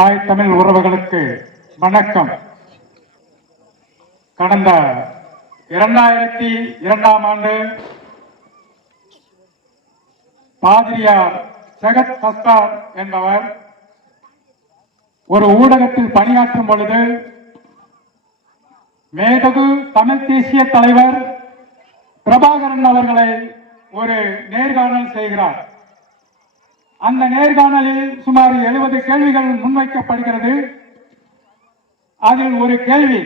தாய் தமிழ் உறவுகளுக்கு வணக்கம். கடந்த 2002ஆம் ஆண்டு பாதிரியார் ஜெகத் கஸ்தார் என்பவர் ஒரு ஊடகத்தில் பணியாற்றும் பொழுது மேதகு தமிழ் தேசிய தலைவர் பிரபாகரன் அவர்களை ஒரு நேர்காணல் செய்கிறார். அந்த நேர்காணலில் சுமார் 70 கேள்விகள் முன்வைக்கப்படுகிறது. அதில் ஒரு கேள்வி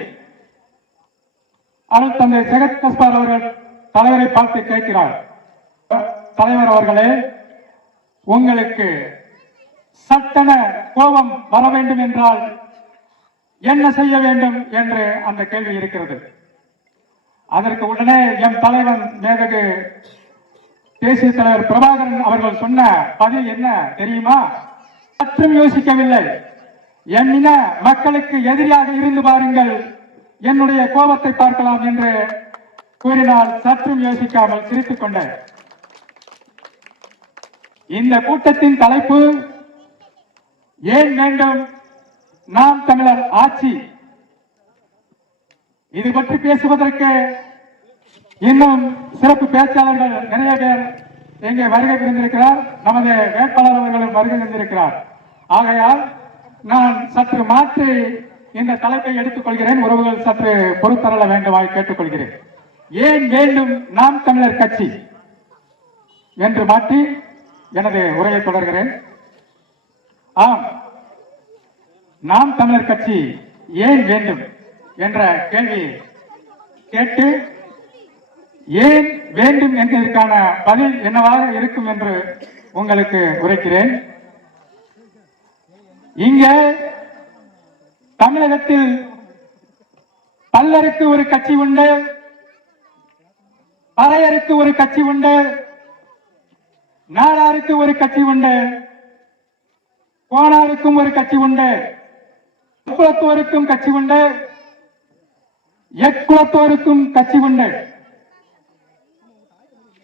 அருட்தந்தை ஜெகத் கஸ்தார் அவர்கள் தலைவரை பார்த்து கேட்கிறார். தலைவர் அவர்களே, உங்களுக்கு சட்டென கோபம் வர வேண்டும் என்றால் என்ன செய்ய வேண்டும் என்று அந்த கேள்வி இருக்கிறது. அதற்கு உடனே என் தலைவன் மேதகு தேசிய தலைவர் பிரபாகரன் அவர்கள் சொன்ன பதில் என்ன தெரியுமா? சற்றும் யோசிக்கவில்லை. எண்ணின மக்களுக்கு எதிரியாக இருந்து பாருங்கள், என்னுடைய கோபத்தை பார்க்கலாம் என்று கூறினால் சற்றும் யோசிக்காமல் சிரித்துக் கொண்டார். இந்த கூட்டத்தின் தலைப்பு ஏன் வேண்டும் நாம் தமிழர் ஆட்சி. இது பற்றி பேசுவதற்கு இன்னும் சிறப்பு பேச்சாளர்கள் நிறைய பேர் இங்கே வருகை புரிந்திருக்கிறார். நமது வேட்பாளர் அவர்களும் வருகை தந்திருக்கிறார். ஆகையால் நான் சற்று மாற்றி இந்த தலைப்பை எடுத்துக் கொள்கிறேன். உறவுகள் சற்று பொறுத்தரல வேண்டுமாய் கேட்டுக்கொள்கிறேன். ஏன் வேண்டும் நாம் தமிழர் கட்சி என்று மாற்றி எனது உரையை தொடர்கிறேன். ஆம், நாம் தமிழர் கட்சி ஏன் வேண்டும் என்ற கேள்வி கேட்டு ஏன் வேண்டும் என்பதற்கான பதில் என்னவாக இருக்கும் என்று உங்களுக்கு உரைக்கிறேன். இங்கே தமிழகத்தில் பல்லருக்கு ஒரு கட்சி உண்டு, பறையருக்கு ஒரு கட்சி உண்டு, நாடாருக்கு ஒரு கட்சி உண்டு, கோணாருக்கும் ஒரு கட்சி உண்டு, குலத்தோருக்கும் கட்சி உண்டு, எக்குலத்தோருக்கும் கட்சி உண்டு,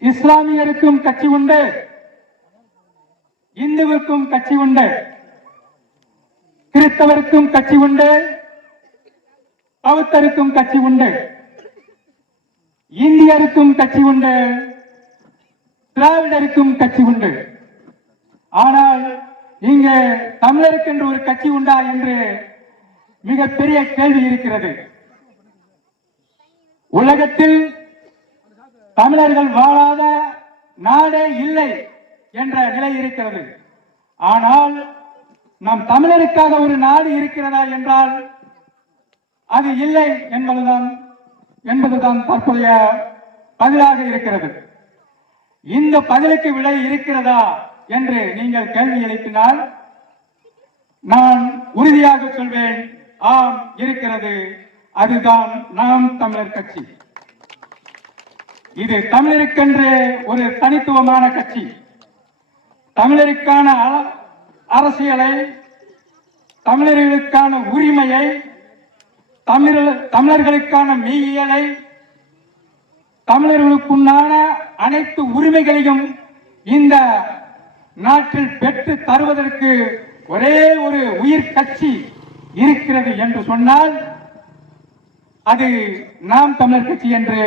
இஸ்லாமியருக்கும் கட்சி உண்டு, இந்துவுக்கும் கட்சி உண்டு, கிறிஸ்தவருக்கும் கட்சி உண்டு, பௌத்தருக்கும் கட்சி உண்டு, இந்தியருக்கும் கட்சி உண்டு, திராவிடருக்கும் கட்சி உண்டு. ஆனால் இங்கே தமிழருக்கு என்று ஒரு கட்சி உண்டா என்று மிகப்பெரிய கேள்வி இருக்கிறது. உலகத்தில் தமிழர்கள் வாழாத நாடே இல்லை என்ற நிலை இருக்கிறது. ஆனால் நம் தமிழருக்காக ஒரு நாடு இருக்கிறதா என்றால் அது இல்லை என்பதுதான் தற்போதைய பதிலாக இருக்கிறது. இந்த பதிலுக்கு விடை இருக்கிறதா என்று நீங்கள் கேள்வி எழுப்பினால் நான் உறுதியாக சொல்வேன், ஆம் இருக்கிறது. அதுதான் நாம் தமிழர் கட்சி. இது தமிழருக்கென்று ஒரு தனித்துவமான கட்சி. தமிழருக்கான அரசியலை, தமிழர்களுக்கான உரிமையை, தமிழர்களுக்கான மெய்யியலை, தமிழர்களுக்குண்டான அனைத்து உரிமைகளையும் இந்த நாட்டில் பெற்று தருவதற்கு ஒரே ஒரு உயிர் கட்சி இருக்கிறது என்று சொன்னால் அது நாம் தமிழர் கட்சி என்று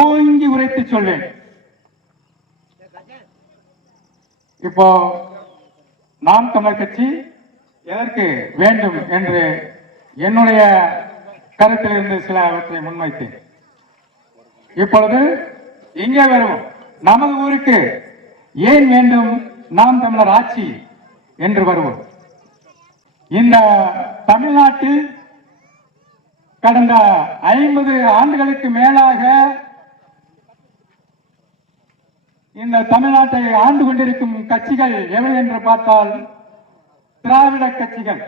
ஓங்கி உரைத்து சொல்வேன். இப்போ நாம் தமிழர் கட்சி எதற்கு வேண்டும் என்று என்னுடைய கருத்திலிருந்து சிலவற்றை முன்வைத்தேன். இப்பொழுது இங்கே வருவோம். நமது ஊருக்கு ஏன் வேண்டும் நாம் தமிழர் ஆட்சி என்று வருவோம். இந்த தமிழ்நாட்டில் கடந்த 50 ஆண்டுகளுக்கு மேலாக இந்த தமிழ்நாட்டை ஆண்டு கொண்டிருக்கும் கட்சிகள் எவை என்று பார்த்தால் திராவிட கட்சிகள்.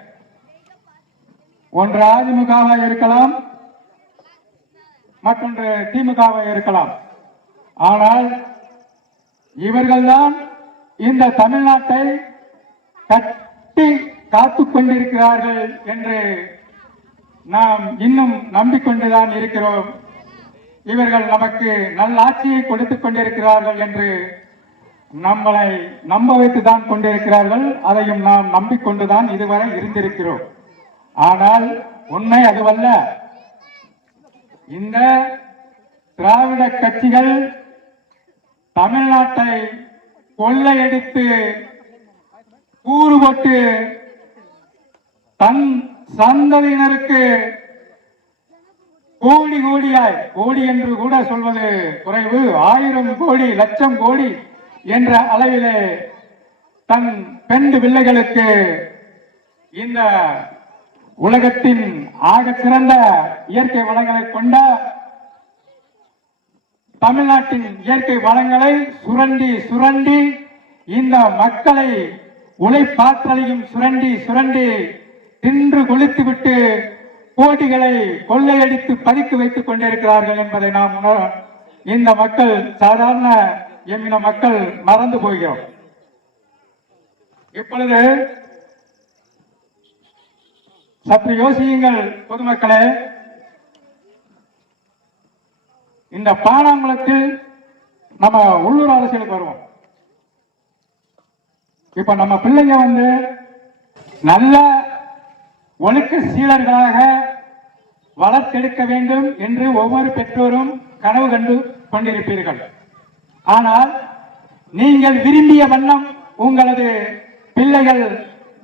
ஒன்று அதிமுகவாக இருக்கலாம், மற்றொன்று திமுகவாக இருக்கலாம். ஆனால் இவர்கள்தான் இந்த தமிழ்நாட்டை கட்டி காத்துக் கொண்டிருக்கிறார்கள் என்று நாம் இன்னும் நம்பிக்கொண்டுதான் இருக்கிறோம். இவர்கள் நமக்கு நல்ல ஆட்சியை கொடுத்துக் கொண்டிருக்கிறார்கள் என்று நம்மளை நம்ப வைத்துதான் கொண்டிருக்கிறார்கள். அதையும் நாம் நம்பிக்கொண்டுதான் இதுவரை இருந்திருக்கிறோம். ஆனால் உண்மை அதுவல்ல. இந்த திராவிட கட்சிகள் தமிழ்நாட்டை கொள்ளையடித்து கூறு போட்டு தன் சந்ததியினருக்கு கோடி கோடியாய், கோடி என்று கூட சொல்வது குறைவு, 1000 கோடி லட்சம் கோடி என்ற அளவிலே தன் பெண் பிள்ளைகளுக்கு இந்த உலகத்தின் ஆக சிறந்த இயற்கை வளங்களை கொண்ட தமிழ்நாட்டின் இயற்கை வளங்களை சுரண்டி சுரண்டி இந்த மக்களை உழைப்பாற்றலையும் சுரண்டி சுரண்டி தின்று கொளுத்துவிட்டு கோடிகளை கொள்ளையடித்து பதுக்கி வைத்துக் கொண்டிருக்கிறார்கள் என்பதை நாம் இந்த மக்கள், சாதாரண எம்மின மக்கள் மறந்து போகிறோம். இப்பொழுது சற்று யோசியுங்கள் பொதுமக்களே. இந்த பானாங்குளத்தில் நம்ம உள்ளூர் அரசியலுக்கு வருவோம். இப்ப நம்ம பிள்ளைங்க நல்ல ஒழுக்க சீலர்களாக வளர்த்தெடுக்க வேண்டும் என்று ஒவ்வொரு பெற்றோரும் கனவு கண்டு கொண்டிருப்பீர்கள். ஆனால் நீங்கள் விரும்பிய வண்ணம் உங்களது பிள்ளைகள்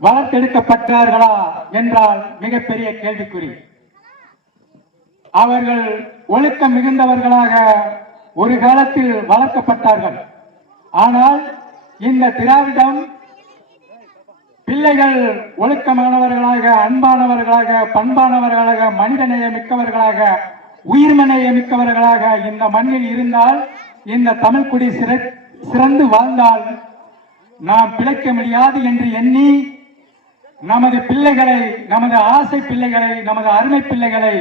வளர்த்தெடுக்கப்பட்டார்களா என்றால் மிகப்பெரிய கேள்விக்குறி. அவர்கள் ஒழுக்கம் மிகுந்தவர்களாக ஒரு காலத்தில் வளர்க்கப்பட்டார்கள். ஆனால் இந்த திராவிடம் பிள்ளைகள் ஒழுக்கமானவர்களாக, அன்பானவர்களாக, பண்பானவர்களாக, மனிதநேய மிக்கவர்களாக, உயிர்மநேய மிக்கவர்களாக இந்த மண்ணில் இருந்தால், இந்த தமிழ்குடி சிறந்து வாழ்ந்தால் நாம் பிழைக்க முடியாது என்று எண்ணி நமது பிள்ளைகளை, நமது ஆசை பிள்ளைகளை, நமது அருமை பிள்ளைகளை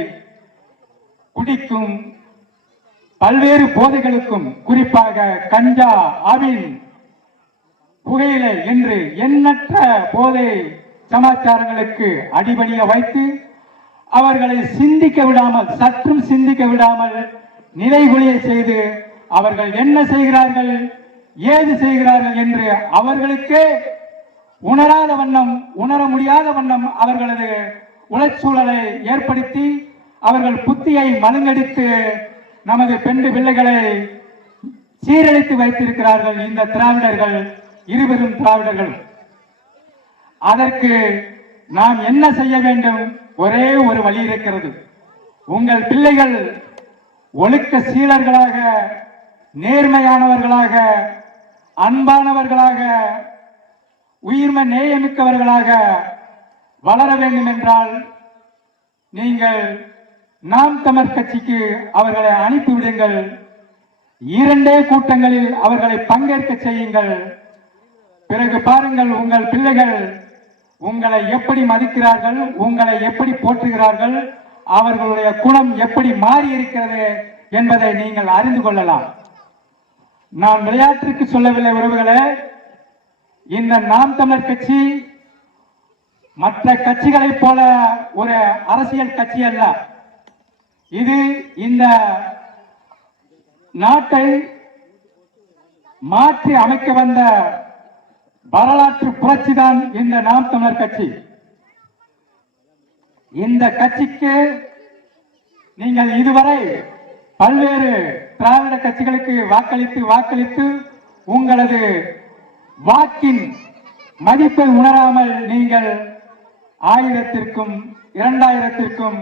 குடிக்கும் பல்வேறு போதைகளுக்கும், குறிப்பாக கஞ்சா, அபின், புகையிலை என்று எண்ணற்ற போதை சமாச்சாரங்களுக்கு அடிபணிய வைத்து அவர்களை சிந்திக்க விடாமல், சற்றும் சிந்திக்க விடாமல் நிலைகுலிய செய்து அவர்கள் என்ன செய்கிறார்கள், ஏது செய்கிறார்கள் என்று அவர்களுக்கே உணராத வண்ணம், உணர முடியாத வண்ணம் அவர்களது உளச்சூழலை ஏற்படுத்தி அவர்கள் புத்தியை மழுங்கடித்து நமது பெண் பிள்ளைகளை சீரழித்து வைத்திருக்கிறார்கள் இந்த திராவிடர்கள், இருவரும் திராவிடர்கள். அதற்கு நாம் என்ன செய்ய வேண்டும்? ஒரே ஒரு வழி இருக்கிறது. உங்கள் பிள்ளைகள் ஒழுக்க சீலர்களாக, நேர்மையானவர்களாக, அன்பானவர்களாக, உயிர்ம நேயமிக்கவர்களாக வளர வேண்டும் என்றால் நீங்கள் நாம் தமிழர் கட்சிக்கு அவர்களை அனுப்பிவிடுங்கள். 2 கூட்டங்களில் அவர்களை பங்கேற்க செய்யுங்கள். பிறகு பாருங்கள், உங்கள் பிள்ளைகள் உங்களை எப்படி மதிக்கிறார்கள், உங்களை எப்படி போற்றுகிறார்கள், அவர்களுடைய குணம் எப்படி மாறி இருக்கிறது என்பதை நீங்கள் அறிந்து கொள்ளலாம். நான் விளையாட்டிற்கு சொல்லவில்லை உறவுகளே. இந்த நாம் தமிழர் கட்சி மற்ற கட்சிகளைப் போல ஒரு அரசியல் கட்சி அல்ல. இது இந்த நாட்டை மாற்றி அமைக்க வந்த வரலாற்று புரட்சிதான் இந்த நாம் தமிழர் கட்சி. இந்த கட்சிக்கு நீங்கள் இதுவரை பல்வேறு திராவிட கட்சிகளுக்கு வாக்களித்து வாக்களித்து உங்களது வாக்கின் மதிப்பை உணராமல் நீங்கள் 1000த்திற்கும் 2000த்திற்கும்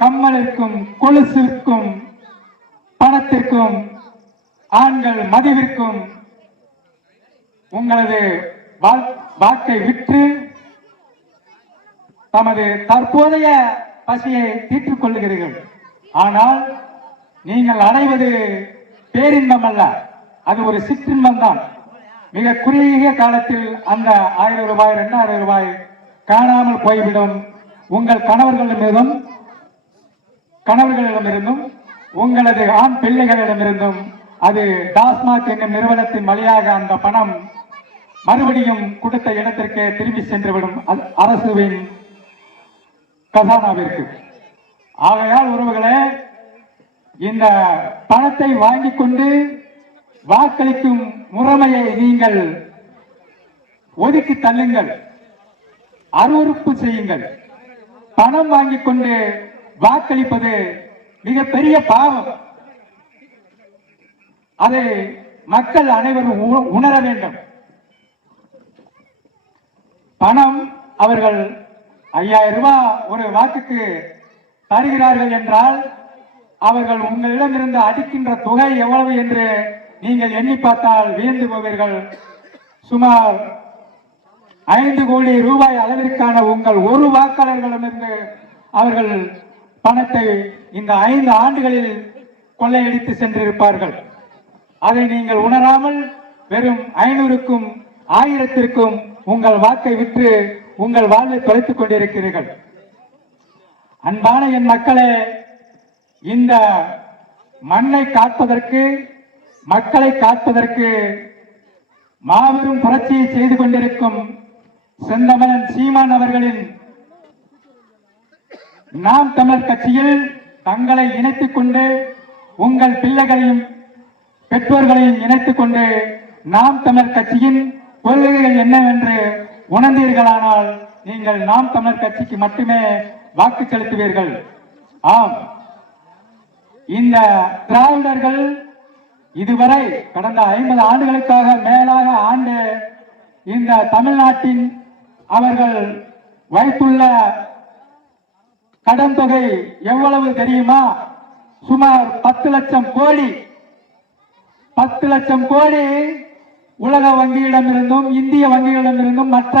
கம்மலிற்கும் கொலுசிற்கும் பணத்திற்கும் ஆண்கள் மதிவிற்கும் உங்களது வாக்கை விற்று தமது தற்போதைய பசியை தீர்த்துக் கொள்ளுகிறீர்கள். ஆனால் நீங்கள் அடைவது பேரின்பம் அல்ல, அது ஒரு சிற்றின்பம் தான். மிக குறுகிய காலத்தில் அந்த 1000 ரூபாய் 2000 ரூபாய் காணாமல் போய்விடும். உங்கள் கணவர்களிடமிருந்தும் உங்களது ஆண் பிள்ளைகளிடமிருந்தும் அது டாஸ்மாக் என்னும் நிறுவனத்தின் வழியாக அந்த பணம் மறுபடியும் கொடுத்த இடத்திற்கு திரும்பி சென்றுவிடும் அரசுவின் கசானாவிற்கு. ஆகையால் உறவுகளே, இந்த பணத்தை வாங்கிக் கொண்டு வாக்களிக்கும் முறைமையை நீங்கள் ஒதுக்கி தள்ளுங்கள், அருவருப்பு செய்யுங்கள். பணம் வாங்கிக் கொண்டு வாக்களிப்பது மிகப்பெரிய பாவம். அதை மக்கள் அனைவரும் உணர வேண்டும். பணம் அவர்கள் 5000 ரூபாய் ஒரு வாக்குக்கு தருகிறார்கள் என்றால் அவர்கள் உங்களிடமிருந்து அடிக்கின்ற தொகை எவ்வளவு என்று நீங்கள் எண்ணி பார்த்தால் வியந்து போவீர்கள். சுமார் 5 கோடி ரூபாய் அளவிற்கான உங்கள் ஒரு வாக்காளர்களிடமிருந்து அவர்கள் பணத்தை இந்த 5 ஆண்டுகளில் கொள்ளையடித்து சென்றிருப்பார்கள். அதை நீங்கள் உணராமல் வெறும் 500க்கும் 1000த்திற்கும் உங்கள் வாக்கை விற்று உங்கள் வாழ்வை தொலைத்துக் கொண்டிருக்கிறீர்கள். அன்பான என் மக்களே, இந்த மண்ணை காப்பதற்கு, மக்களை காப்பதற்கு மாபெரும் புரட்சியை செய்து கொண்டிருக்கும் செந்தமிழன் சீமான் அவர்களின் நாம் தமிழர் கட்சியில் தங்களை இணைத்துக் கொண்டு உங்கள் பிள்ளைகளையும் பெற்றோர்களையும் இணைத்துக் கொண்டு நாம் தமிழர் கட்சியின் கொள்கைகள் என்னவென்று உணர்ந்தீர்களானால் நீங்கள் நாம் தமிழர் கட்சிக்கு மட்டுமே வாக்கு செலுத்துவீர்கள். ஆம், இந்த திராவிடர்கள் இதுவரை கடந்த 50 ஆண்டுகளுக்காக மேலாக ஆண்டு இந்த தமிழ்நாட்டின் அவர்கள் வைத்துள்ள கடன் தொகை எவ்வளவு தெரியுமா? சுமார் 10 லட்சம் கோடி. 10 லட்சம் கோடி உலக வங்கியிடமிருந்தும் இந்திய வங்கிகளிடமிருந்தும் மற்ற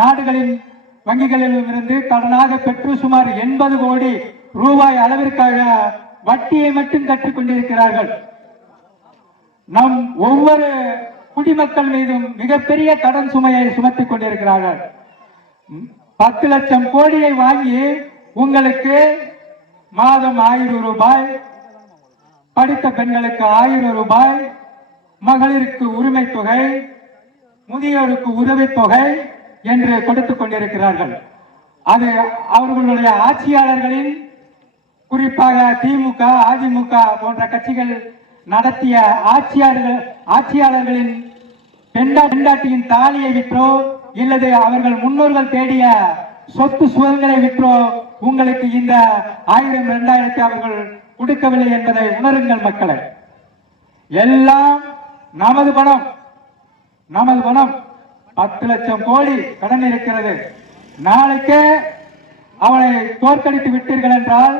நாடுகளின் வங்கிகளிலும் இருந்து கடனாக பெற்று சுமார் 80 கோடி ரூபாய் அளவிற்காக வட்டியை மட்டும் கட்டிக் கொண்டிருக்கிறார்கள். நம் ஒவ்வொரு குடிமக்கள் மீதும் மிகப்பெரிய கடன் சுமையை சுமத்திக் கொண்டிருக்கிறார்கள். 10 லட்சம் கோடியை வாங்கி உங்களுக்கு மாதம் 1000 ரூபாய், படித்த பெண்களுக்கு 1000 ரூபாய், மகளிருக்கு உரிமை தொகை, முதியோருக்கு உதவித்தொகை என்று கொடுத்துக் கொண்டிருக்கிறார்கள். அது அவர்களுடைய ஆட்சியாளர்களின், குறிப்பாக திமுக, அதிமுக போன்ற கட்சிகள் நடத்திய ஆட்சியாளர்களின் பெண்டாட்டியின் தாலியை விற்றோ இல்லது அவர்கள் முன்னோர்கள் தேடிய சொத்து சுகங்களை விற்றோ உங்களுக்கு இந்த 1000 2000 அவர்கள் கொடுக்கவில்லை என்பதை உணருங்கள் மக்களை. எல்லாம் நமது பணம், நமது பணம். 10 லட்சம் கோடி கடன் இருக்கிறது. நாளைக்கு அவனை தோற்கடித்து விட்டீர்கள் என்றால்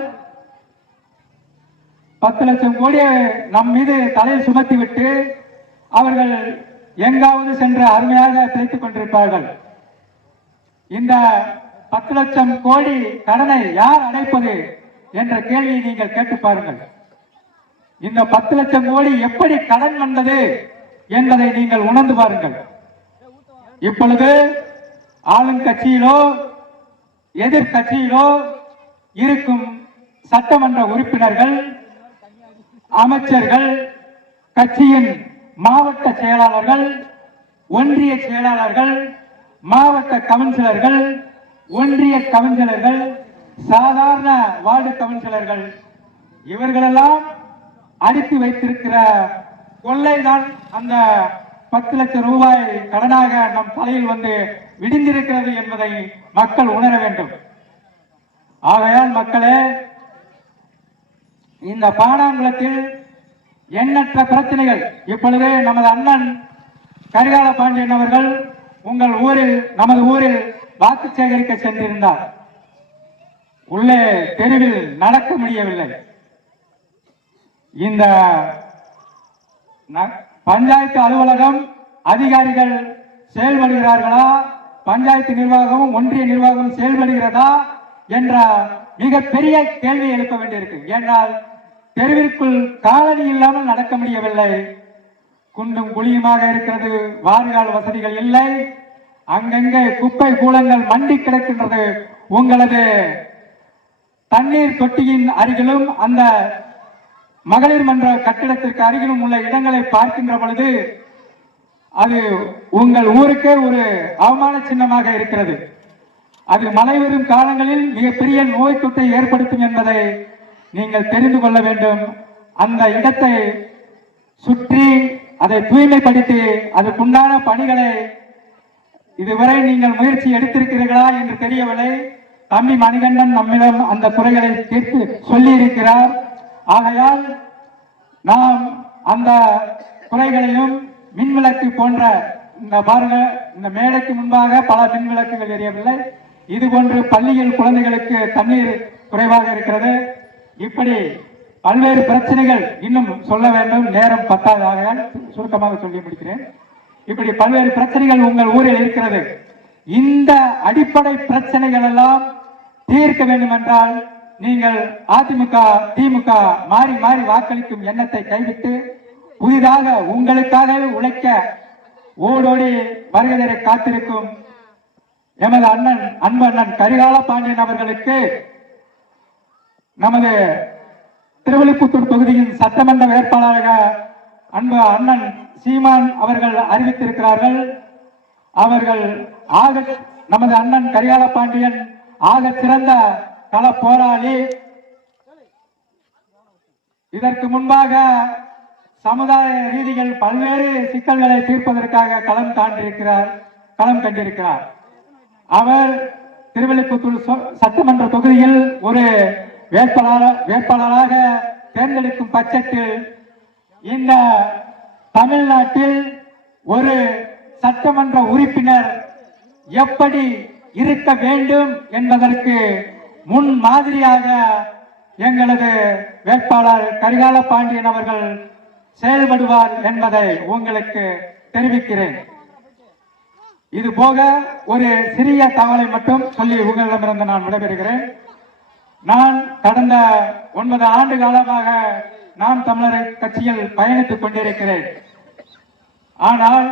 10 லட்சம் கோடியை நம் மீது தலையில் சுமத்தி விட்டு அவர்கள் எங்காவது சென்று அருமையாக பிழைத்துக் கொண்டிருப்பார்கள். இந்த 10 லட்சம் கோடி கடனை யார் அடைப்பது என்ற கேள்வியை நீங்கள் கேட்டு பாருங்கள். இந்த 10 லட்சம் கோடி எப்படி கடன் வந்தது என்பதை நீங்கள் உணர்ந்து பாருங்கள். இப்பொழுது ஆளுங்கட்சியிலோ எதிர்கட்சியிலோ இருக்கும் சட்டமன்ற உறுப்பினர்கள், அமைச்சர்கள், கட்சியின் மாவட்ட செயலாளர்கள், ஒன்றிய செயலாளர்கள், மாவட்ட கவுன்சிலர்கள், ஒன்றிய கவுன்சிலர்கள், சாதாரண வார்டு கவுன்சிலர்கள், இவர்களெல்லாம் அடித்து வைத்திருக்கிற கொள்ளைதான் அந்த 10 லட்சம் ரூபாய் கடனாக நம் தலையில் வந்து விடிந்திருக்கிறது என்பதை மக்கள் உணர வேண்டும். ஆகையால் மக்களே, இந்த பாடாங்குளத்தில் எண்ணற்ற பிரச்சனைகள். இப்பொழுது நமது அண்ணன் கரிகால பாண்டியன் அவர்கள் உங்கள் ஊரில், நமது ஊரில் வாக்கு சேகரிக்க சென்றிருந்தார். உள்ளே தெருவில் நடக்க முடியவில்லை. இந்த பஞ்சாயத்து அலுவலகம் அதிகாரிகள் செயல்படுகிறார்களா, பஞ்சாயத்து நிர்வாகமும் ஒன்றிய நிர்வாகம் செயல்படுகிறதா என்ற மிகப்பெரிய கேள்வி எழுப்ப வேண்டியிருக்கு. ஏனால் தெருவிற்குள் காலனி இல்லாமல் நடக்க முடியவில்லை. குண்டும் குழியுமாக இருக்கிறது, வாரிகால் வசதிகள் இல்லை, அங்கங்கே குப்பை கூலங்கள் மண்டி கிடக்கின்றது. உங்களது தண்ணீர் தொட்டியின் அருகிலும் அந்த மகளிர் மன்ற கட்டிடத்திற்கு அருகிலும் உள்ள இடங்களை பார்க்கின்ற பொழுது அது உங்கள் ஊருக்கே ஒரு அவமான சின்னமாக இருக்கிறது. அது மழை வரும் காலங்களில் மிகப்பெரிய நோய் தொற்றை ஏற்படுத்தும் என்பதை நீங்கள் தெரிந்து கொள்ள வேண்டும். அந்த இடத்தை சுற்றி அதை தூய்மைப்படுத்தி அதுக்குண்டான பணிகளை இதுவரை நீங்கள் முயற்சி எடுத்திருக்கிறீர்களா என்று தெரியவில்லை. தம்பி மணிகண்டன் நம்மிடம் அந்த குறைகளை தீர்த்து சொல்லி இருக்கிறார். ஆகையால் நாம் அந்த குறைகளையும் மின்விளக்கு போன்ற இந்த பாருங்க, இந்த மேடைக்கு முன்பாக பல மின்விளக்குகள் எரியவில்லை. இது போன்று பள்ளியில் குழந்தைகளுக்கு தண்ணீர் குறைவாக இருக்கிறது. இப்படி பல்வேறு பிரச்சனைகள் இன்னும் சொல்ல வேண்டும், நேரம் பத்தாது. ஆகையால் சுருக்கமாக சொல்லி முடிக்கிறேன். இப்படி பல்வேறு பிரச்சனைகள் உங்கள் ஊரில் இருக்கிறது. இந்த அடிப்படை பிரச்சனைகள் எல்லாம் தீர்க்க வேண்டும் என்றால் நீங்கள் அதிமுக திமுக மாறி மாறி வாக்களிக்கும் எண்ணத்தை கைவிட்டு புதிதாக உங்களுக்காகவே உழைக்க ஓடோடி வருகிறதை காத்திருக்கும் எமது அன்பு அண்ணன் கரிகால பாண்டியன் அவர்களுக்கு நமது திருவில்லிபுத்தூர் தொகுதியின் சட்டமன்ற வேட்பாளராக அன்பு அண்ணன் சீமான் அவர்கள் அறிவித்திருக்கிறார்கள். அவர்கள் நமது அண்ணன் கரிகால பாண்டியன் ஆக சிறந்த கள போராளி. இதற்கு முன்பாக சமுதாய ரீதியில் பல்வேறு சிக்கல்களை தீர்ப்பதற்காக களம் கண்டிருக்கிறார். அவர் திருவில்லிபுத்தூர் சட்டமன்ற தொகுதியில் ஒரு வேட்பாளராக தேர்ந்தெடுக்கும் பட்சத்தில் இந்த தமிழ்நாட்டில் ஒரு சட்டமன்ற உறுப்பினர் எப்படி இருக்க வேண்டும் என்பதற்கு முன் மாதிரியாக எங்களது வேட்பாளர் கரிகால பாண்டியன் அவர்கள் செயல்படுவார் என்பதை உங்களுக்கு தெரிவிக்கிறேன். இது போக ஒரு சிறிய தகவலை மட்டும் சொல்லி உங்களிடமிருந்து நான் விடைபெறுகிறேன். நான் கடந்த 9 ஆண்டு காலமாக நாம் தமிழர் கட்சியில் பயணித்துக் கொண்டிருக்கிறேன். ஆனால்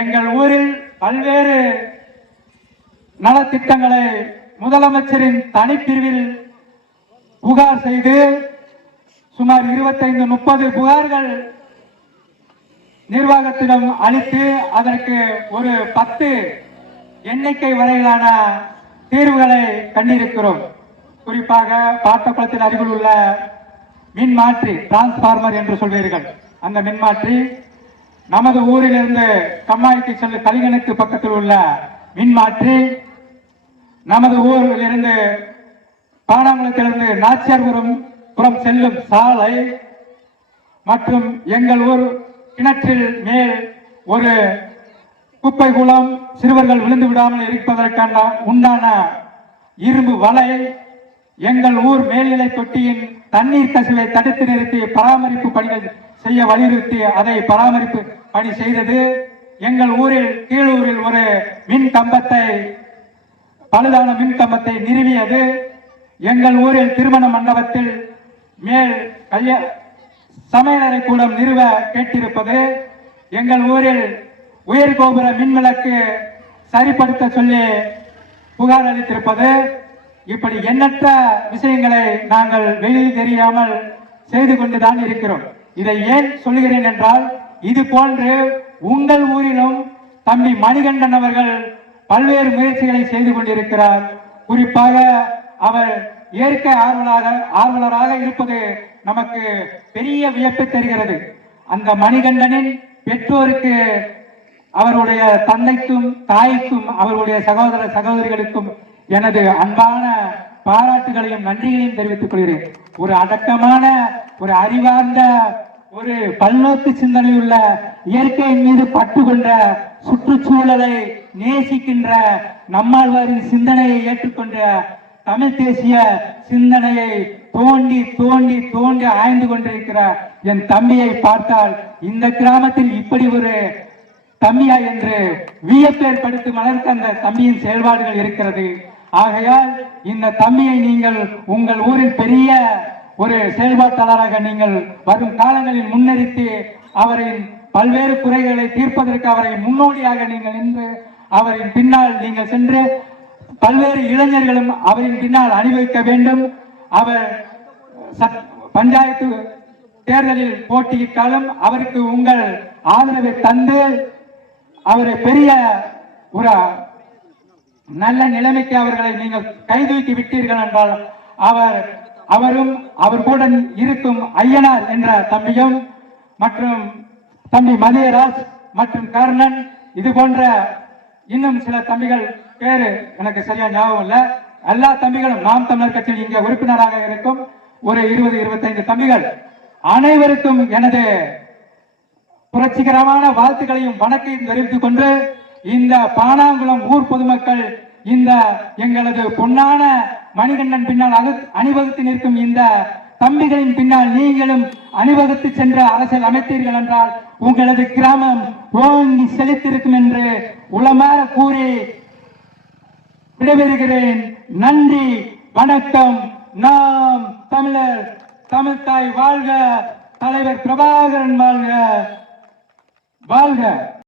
எங்கள் ஊரில் பல்வேறு நலத்திட்டங்களை முதலமைச்சரின் தனிப்பிரிவில் புகார் செய்து சுமார் 25-30 புகார்கள் நிர்வாகத்திடம் அளித்து அதற்கு ஒரு 10 எண்ணிக்கை வரையிலான தீர்வுகளை கண்டிருக்கிறோம். குறிப்பாக பாட்டக்குளத்தின் அருகில் உள்ள மின் மாற்றி டிரான்ஸ்பார்மர் என்று சொல்வீர்கள், அந்த மின்மாற்றி நமது ஊரில் இருந்து கம்மாய்க்கு செல்ல கலிங்கனுக்கு பக்கத்தில் உள்ள மின்மாற்றி, நமது ஊரில் இருந்து பாடாங்குளத்திலிருந்து நாச்சியார்புரம் செல்லும் சாலை மற்றும் எங்கள் ஊர் கிணற்றில் மேல் ஒரு குப்பை குளம் சிறுவர்கள் விழுந்து விடாமல் இருப்பதற்கான உண்டான இரும்பு வலை, எங்கள் ஊர் மேல்நிலை தொட்டியின் தண்ணீர் கசிவை தடுத்து நிறுத்தி பராமரிப்பு பணிகள் செய்ய வலியுறுத்தி அதை பராமரிப்பு பணி செய்தது. எங்கள் ஊரில் கீழூரில் ஒரு மின் கம்பத்தை பழுதான மின் கம்பத்தை நிறுவியது. எங்கள் ஊரில் திருமண மண்டபத்தில் மேல் சமையலறை கூடம் நிறுவ கேட்டிருப்பது. எங்கள் ஊரில் உயர் கோபுர மின்விளக்கு சரிப்படுத்த சொல்லி புகார் அளித்திருப்பது. இப்படி எண்ணற்ற விஷயங்களை நாங்கள் வெளியில் தெரியாமல் செய்து கொண்டுதான் இருக்கிறோம். இதை ஏன் சொல்லுகிறேன் என்றால், இது போன்று உங்கள் ஊரிலும் தம்பி மணிகண்டன் அவர்கள் பல்வேறு முயற்சிகளை செய்து கொண்டிருக்கிறார். குறிப்பாக அவர் இயற்கை ஆர்வலராக இருப்பது நமக்கு பெரிய வியப்பை தருகிறது. அந்த மணிகண்டனின் பெற்றோருக்கு, அவருடைய தந்தைக்கும் தாய்க்கும் அவருடைய சகோதர சகோதரிகளுக்கும் எனது அன்பான பாராட்டுகளையும் நன்றிகளையும் தெரிவித்துக் கொள்கிறேன். ஒரு அடக்கமான, ஒரு அறிவார்ந்த, ஒரு பல்நோக்கு சிந்தனையுள்ள, இயற்கையின் மீது பற்று கொண்ட, சுற்றுச்சூழலை நேசிக்கின்ற, நம்மாழ்வாரின் சிந்தனையை ஏற்றுக்கொண்ட, தமிழ் தேசிய சிந்தனையை தோண்டி தோண்டி தோண்டி ஆய்ந்து கொண்டிருக்கிற என் தம்பியை பார்த்தால் இந்த கிராமத்தில் இப்படி ஒரு தம்பியா என்று வியப்பேற்படுத்தும் அளவுக்கு அந்த தம்பியின் செயல்பாடுகள் இருக்கிறது. ஆகையால் இந்த தம்பியை நீங்கள் உங்கள் ஊரில் பெரிய ஒரு செயல்பாட்டாளராக நீங்கள் வரும் காலங்களில் முன்னெடுத்து அவரின் பல்வேறு குறைகளை தீர்ப்பதற்கு அவரை முன்னோடியாக நீங்கள் நின்று அவரின் பின்னால் நீங்கள் சென்று பல்வேறு இளைஞர்களும் அவரின் பின்னால் அணிவகுக்க வேண்டும். அவர் பஞ்சாயத்து தேர்தலில் போட்டியிட்டாலும் அவருக்கு உங்கள் ஆதரவை தந்து அவரை பெரிய ஒரு நல்ல நிலைமைக்கு அவர்களை நீங்கள் கைதூக்கி விட்டீர்கள் என்றால் அவரும் அவர் கூட இருக்கும் ஐயனார் என்ற தம்பியும் மற்றும் தம்பி மதியராஜ் மற்றும் கர்ணன், இது போன்ற இன்னும் சில தம்பிகள் பேரு எனக்கு சரியா ஞாபகம் இல்ல. எல்லா தம்பிகளும் நாம் தமிழர் கட்சியில் இங்க உறுப்பினராக இருக்கும் ஒரு 20-25 தம்பிகள் அனைவருக்கும் எனது புரட்சிகரமான வாழ்த்துக்களையும் வணக்கையும் தெரிவித்துக் கொண்டு, இந்த பானாங்குளம் ஊர் பொதுமக்கள் இந்த எங்களது பொன்னான மணிகண்டன் பின்னால் அணிவகுத்து நிற்கும் இந்த தம்பிகளின் பின்னால் நீங்களும் அணிவகுத்து சென்ற அரசியல் அமைத்தீர்கள் என்றால் உங்களது கிராமம் ஓங்கி செழித்திருக்கும் என்று உளமாற கூறி விடைபெறுகிறேன். நன்றி, வணக்கம். நாம் தமிழர், தமிழ்தாய் வாழ்க, தலைவர் பிரபாகரன் வாழ்க, வாழ்க.